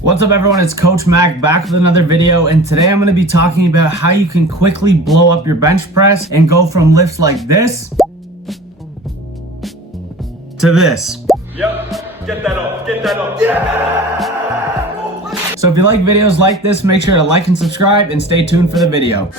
What's up everyone, it's Coach Mac back with another video, and today I'm going to be talking about how you can quickly blow up your bench press and go from lifts like this to this. Yep, get that off, yeah! So if you like videos like this, make sure to like and subscribe and stay tuned for the video.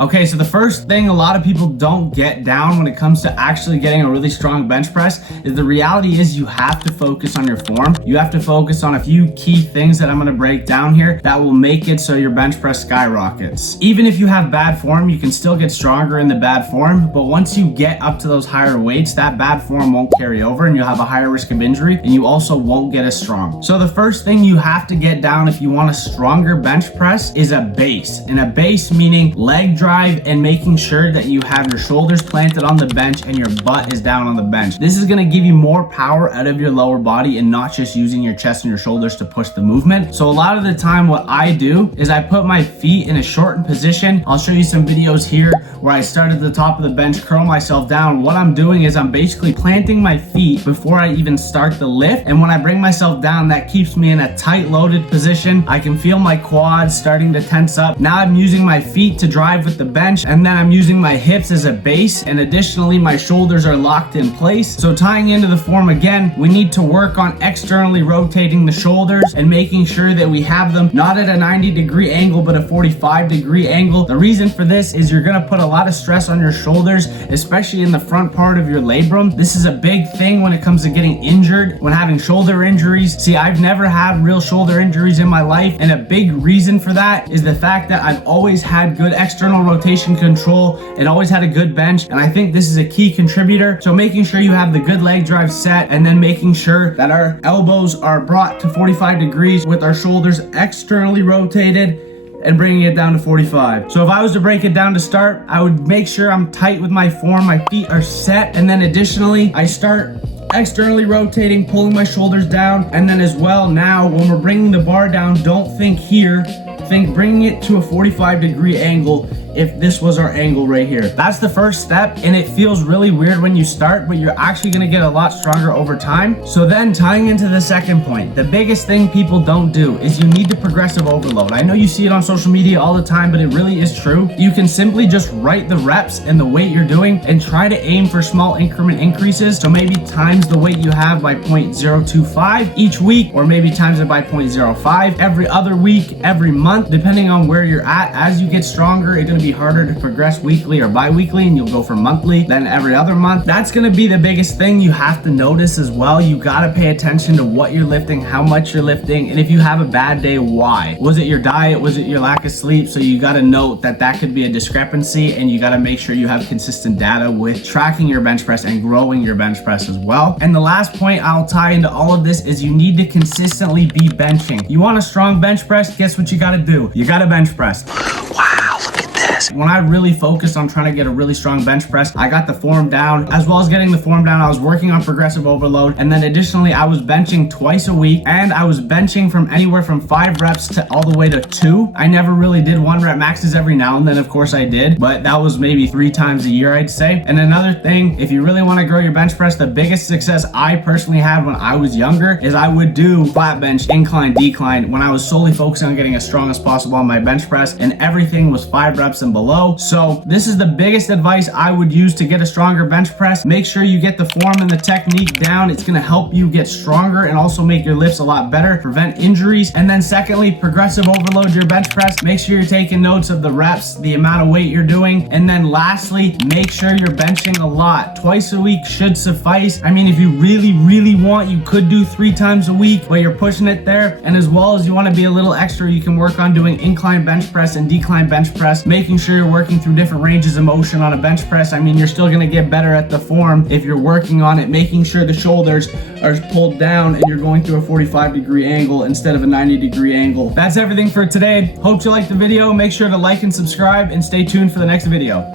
Okay, so the first thing a lot of people don't get down when it comes to actually getting a really strong bench press is the reality is you have to focus on your form. You have to focus on a few key things that I'm gonna break down here that will make it so your bench press skyrockets. Even if you have bad form, you can still get stronger in the bad form, but once you get up to those higher weights, that bad form won't carry over and you'll have a higher risk of injury, and you also won't get as strong. So the first thing you have to get down if you want a stronger bench press is a base. And a base meaning leg drive and making sure that you have your shoulders planted on the bench and your butt is down on the bench. This is going to give you more power out of your lower body and not just using your chest and your shoulders to push the movement. So a lot of the time what I do is I put my feet in a shortened position. I'll show you some videos here where I start at the top of the bench, curl myself down. What I'm doing is I'm basically planting my feet before I even start the lift, and when I bring myself down, that keeps me in a tight loaded position. I can feel my quads starting to tense up. Now I'm using my feet to drive with the bench, and then I'm using my hips as a base, and additionally my shoulders are locked in place. So tying into the form again, we need to work on externally rotating the shoulders and making sure that we have them not at a 90-degree angle but a 45-degree angle. The reason for this is you're going to put a lot of stress on your shoulders, especially in the front part of your labrum. This is a big thing when it comes to getting injured, when having shoulder injuries. See, I've never had real shoulder injuries in my life, and a big reason for that is the fact that I've always had good external rotation control and always had a good bench, and I think this is a key contributor. So making sure you have the good leg drive set, and then making sure that our elbows are brought to 45 degrees with our shoulders externally rotated and bringing it down to 45. So if I was to break it down to start, I would make sure I'm tight with my form, my feet are set, and then additionally I start externally rotating, pulling my shoulders down, and then as well, now when we're bringing the bar down, don't think here, think bringing it to a 45-degree angle if this was our angle right here. That's the first step, and it feels really weird when you start, but you're actually gonna get a lot stronger over time. So then tying into the second point, the biggest thing people don't do is you need to progressive overload. I know you see it on social media all the time, but it really is true. You can simply just write the reps and the weight you're doing and try to aim for small increment increases. So maybe times the weight you have by 0.025 each week, or maybe times it by 0.05 every other week, every month, depending on where you're at. As you get stronger, it's gonna be harder to progress weekly or bi-weekly, and you'll go from monthly, then every other month. That's gonna be the biggest thing you have to notice as well. You gotta pay attention to what you're lifting, how much you're lifting, and if you have a bad day, why? Was it your diet? Was it your lack of sleep? So you gotta note that that could be a discrepancy, and you gotta make sure you have consistent data with tracking your bench press and growing your bench press as well. And the last point I'll tie into all of this is you need to consistently be benching. You want a strong bench press? Guess what you gotta do? You gotta bench press. Wow, look at this. When I really focused on trying to get a really strong bench press, I got the form down. As well as getting the form down, I was working on progressive overload, and then additionally I was benching twice a week, and I was benching from anywhere from 5 reps to all the way to 2. I never really did 1 rep maxes. Every now and then of course I did, but that was maybe 3 times a year, I'd say. And another thing, if you really want to grow your bench press, the biggest success I personally had when I was younger is I would do flat bench, incline, decline, when I was solely focusing on getting as strong as possible on my bench press, and everything was 5 reps and below. So this is the biggest advice I would use to get a stronger bench press. Make sure you get the form and the technique down. It's going to help you get stronger and also make your lifts a lot better, prevent injuries. And then secondly, progressive overload your bench press. Make sure you're taking notes of the reps, the amount of weight you're doing. And then lastly, make sure you're benching a lot. Twice a week should suffice. I mean, if you really want, you could do 3 times a week, but you're pushing it there. And as well as you want to be a little extra, you can work on doing incline bench press and decline bench press, making sure you're working through different ranges of motion on a bench press. I mean, you're still going to get better at the form if you're working on it, making sure the shoulders are pulled down and you're going through a 45-degree angle instead of a 90-degree angle. That's everything for today. Hope you liked the video. Make sure to like and subscribe and stay tuned for the next video.